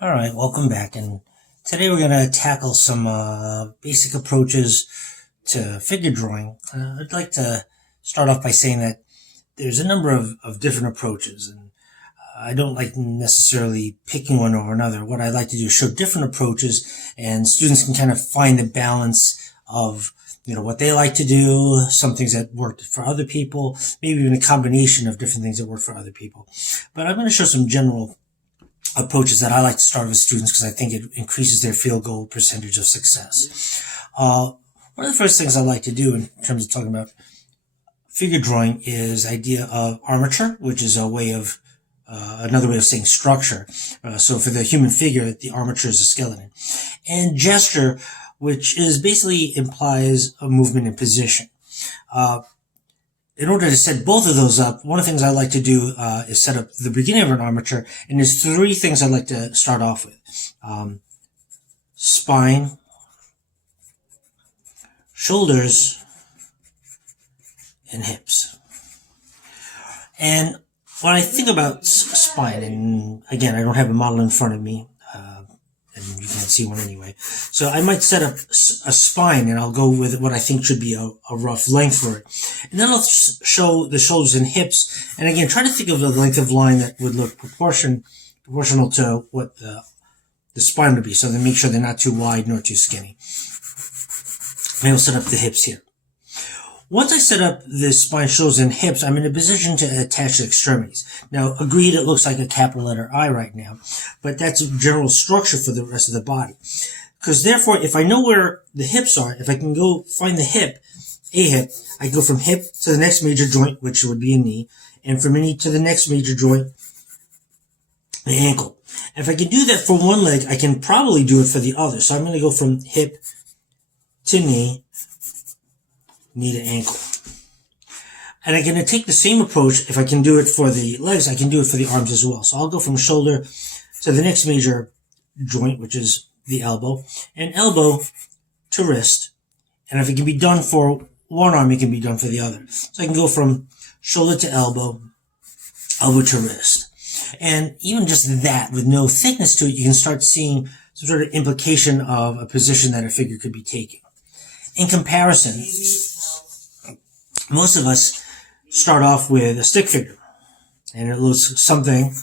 All right, welcome back. And today we're going to tackle some basic approaches to figure drawing. I'd like to start off by saying that there's a number of different approaches, and I don't like necessarily picking one over another. What I like to do is show different approaches, and students can kind of find the balance of what they like to do, some things that worked for other people, maybe even a combination of different things that work for other people. But I'm going to show some general approaches that I like to start with students because I think it increases their field goal percentage of success. One of the first things I like to do in terms of talking about figure drawing is idea of armature, which is another way of saying structure. So for the human figure, the armature is a skeleton. And gesture, which is basically implies a movement in position. In order to set both of those up, one of the things I like to do is set up the beginning of an armature, and there's three things I'd like to start off with. Spine, shoulders, and hips. And when I think about spine, and again, I don't have a model in front of me, and you can't see one anyway. So I might set up a spine, and I'll go with what I think should be a rough length for it. And then I'll show the shoulders and hips. And again, try to think of the length of line that would look proportional to what the spine would be. So then make sure they're not too wide nor too skinny. Maybe I'll set up the hips here. Once I set up the spine, shoulders, and hips, I'm in a position to attach the extremities. Now, agreed, it looks like a capital letter I right now, but that's a general structure for the rest of the body. Because therefore, if I know where the hips are, if I can go find the hip, I go from hip to the next major joint, which would be a knee, and from a knee to the next major joint, the ankle. And if I can do that for one leg, I can probably do it for the other. So I'm going to go from hip to knee to ankle. And I'm going to take the same approach. If I can do it for the legs, I can do it for the arms as well. So I'll go from shoulder to the next major joint, which is the elbow, and elbow to wrist. And if it can be done for one arm, it can be done for the other. So I can go from shoulder to elbow, elbow to wrist. And even just that, with no thickness to it, you can start seeing some sort of implication of a position that a figure could be taking. In comparison, most of us start off with a stick figure, and it looks something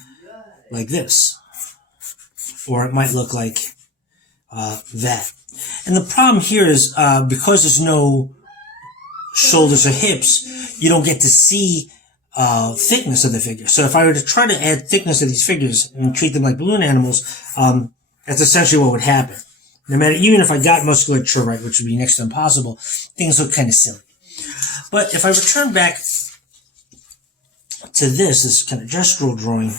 like this, or it might look like that. And the problem here is because there's no shoulders or hips, you don't get to see thickness of the figure. So if I were to try to add thickness to these figures and treat them like balloon animals, that's essentially what would happen. No matter, even if I got musculature right, which would be next to impossible, things look kind of silly. But if I return back to this kind of gestural drawing,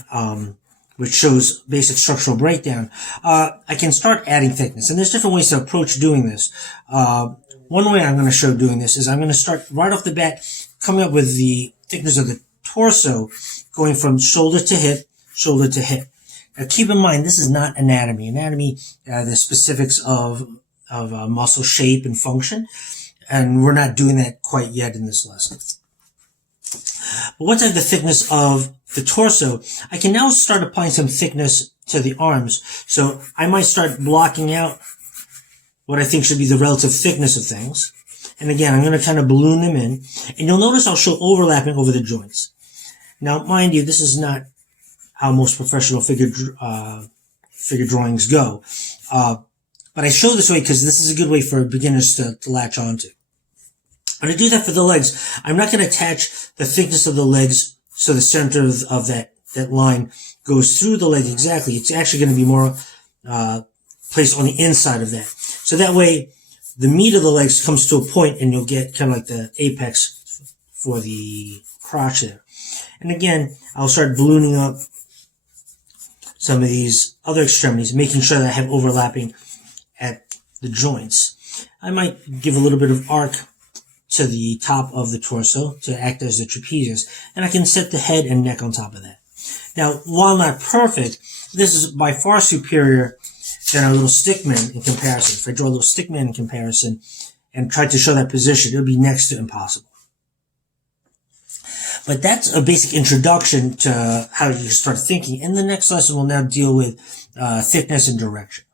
which shows basic structural breakdown, I can start adding thickness. And there's different ways to approach doing this. One way I'm going to show doing this is I'm going to start right off the bat coming up with the thickness of the torso, going from shoulder to hip, shoulder to hip. Now keep in mind, this is not anatomy. Anatomy, the specifics of muscle shape and function. And we're not doing that quite yet in this lesson. But once I have the thickness of the torso, I can now start applying some thickness to the arms. So I might start blocking out what I think should be the relative thickness of things. And again, I'm going to kind of balloon them in. And you'll notice I'll show overlapping over the joints. Now, mind you, this is not how most professional figure drawings go. But I show this way because this is a good way for beginners to latch onto. When I do that for the legs, I'm not going to attach the thickness of the legs so the center of that line goes through the leg exactly. It's actually going to be more placed on the inside of that. So that way, the meat of the legs comes to a point and you'll get kind of like the apex for the crotch there. And again, I'll start ballooning up some of these other extremities, making sure that I have overlapping at the joints. I might give a little bit of arc to the top of the torso to act as the trapezius, and I can set the head and neck on top of that. Now, while not perfect, this is by far superior than our little stickman in comparison. If I draw a little stickman in comparison and try to show that position, it would be next to impossible. But that's a basic introduction to how you start thinking. In the next lesson, we'll now deal with thickness and direction.